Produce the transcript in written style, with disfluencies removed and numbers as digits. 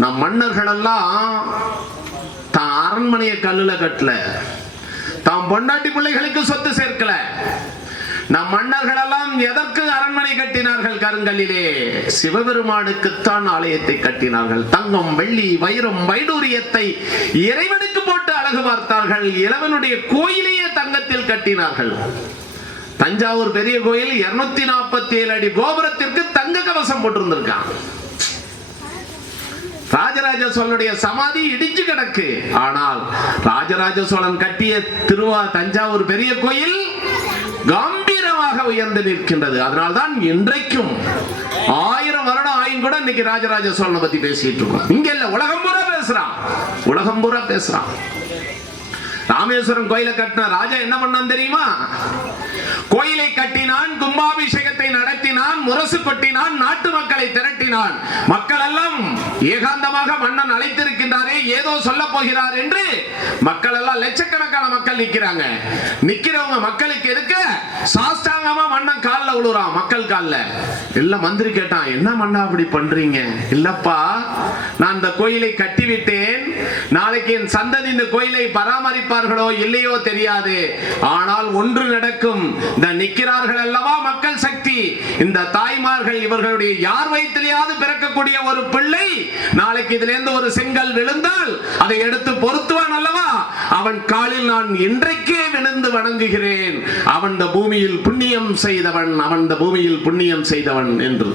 நம் மன்னர்கள் எல்லாம் தான் அரண்மனையை கல்லுல கட்டல, தாம் பொண்டாட்டி பிள்ளைகளுக்கு சொத்து சேர்க்கல. நம் மன்னர்கள் எல்லாம் எதற்கு அரண்மனை கட்டினார்கள்? கருங்கல்லிலே சிவபெருமானுக்குத்தான் ஆலயத்தை கட்டினார்கள். தங்கம், வெள்ளி, வைரம், வைடூரியத்தை இறைவனுக்கு போட்டு அழகு பார்த்தார்கள். இறைவனுடைய கோயிலையே தங்கத்தில் கட்டினார்கள். தஞ்சாவூர் பெரிய கோயில் 247 அடி கோபுரத்திற்கு தங்க கவசம் போட்டிருந்திருக்கான். ராஜராஜ சோழனுடைய சமாதி இடிச்சு கிடக்கு. ஆனால் ராஜராஜ சோழன் கட்டிய தஞ்சாவூர் பெரிய கோயில் கம்பீரமாக உயர்ந்து நிற்கின்றது. அதனால்தான் இன்றைக்கும் 1000 வருடம் ஆயும் கூட இன்னைக்கு ராஜராஜ சோழனை பத்தி பேசிட்டு இருக்கோம். இங்க இல்ல, உலகம் பூரா பேசுறான், உலகம் பூரா பேசுறான். ராமேஸ்வரம் கோயிலை கட்டின ராஜா என்ன பண்ணான் தெரியுமா? கோயிலை கட்டினான், கும்பாபிஷேகத்தை நடத்தினான், முரசு கொட்டினான், நாட்டு மக்களை திரட்டினான். மக்கள் எல்லாம் ஏகாந்தமாக மன்னன் அழைத்திருக்கின்றாரே, ஏதோ சொல்ல போகிறார் என்று மக்கள் எல்லாம் லட்சக்கணக்கான மக்கள் நிக்கிறாங்க. நிக்கிறவங்க மக்களுக்கு எதுக்கு சாஷ்டாங்கமா மன்னன் காலில் விழுறான், மக்கள் காலில். எல்லாம் மந்திரி கேட்டான், என்ன மன்னா அப்படி பண்றீங்க? இல்லப்பா, நான் இந்த கோயிலை கட்டிவிட்டேன், நாளைக்கு என் சந்ததி இந்த கோயிலை பராமரிப்பார்களோ இல்லையோ தெரியாது. ஆனால் ஒன்று நடக்கும், இந்த நிக்கிறார்கள் அல்லவா மக்கள் சக்தி, இந்த தாய்மார்கள் இவர்களுடைய யார் வயிற்றிலேயாவது பிறக்கக்கூடிய ஒரு பிள்ளை நாளைக்கு இதுல இருந்து ஒரு செங்கல் விழுந்தால் அதை எடுத்து பொருத்துவான் அல்லவா, அவன் காலில் நான் இன்றைக்கே விழுந்து வணங்குகிறேன். அவன் இந்த பூமியில் புண்ணியம் செய்தவன், அவன் இந்த பூமியில் புண்ணியம் செய்தவன் என்று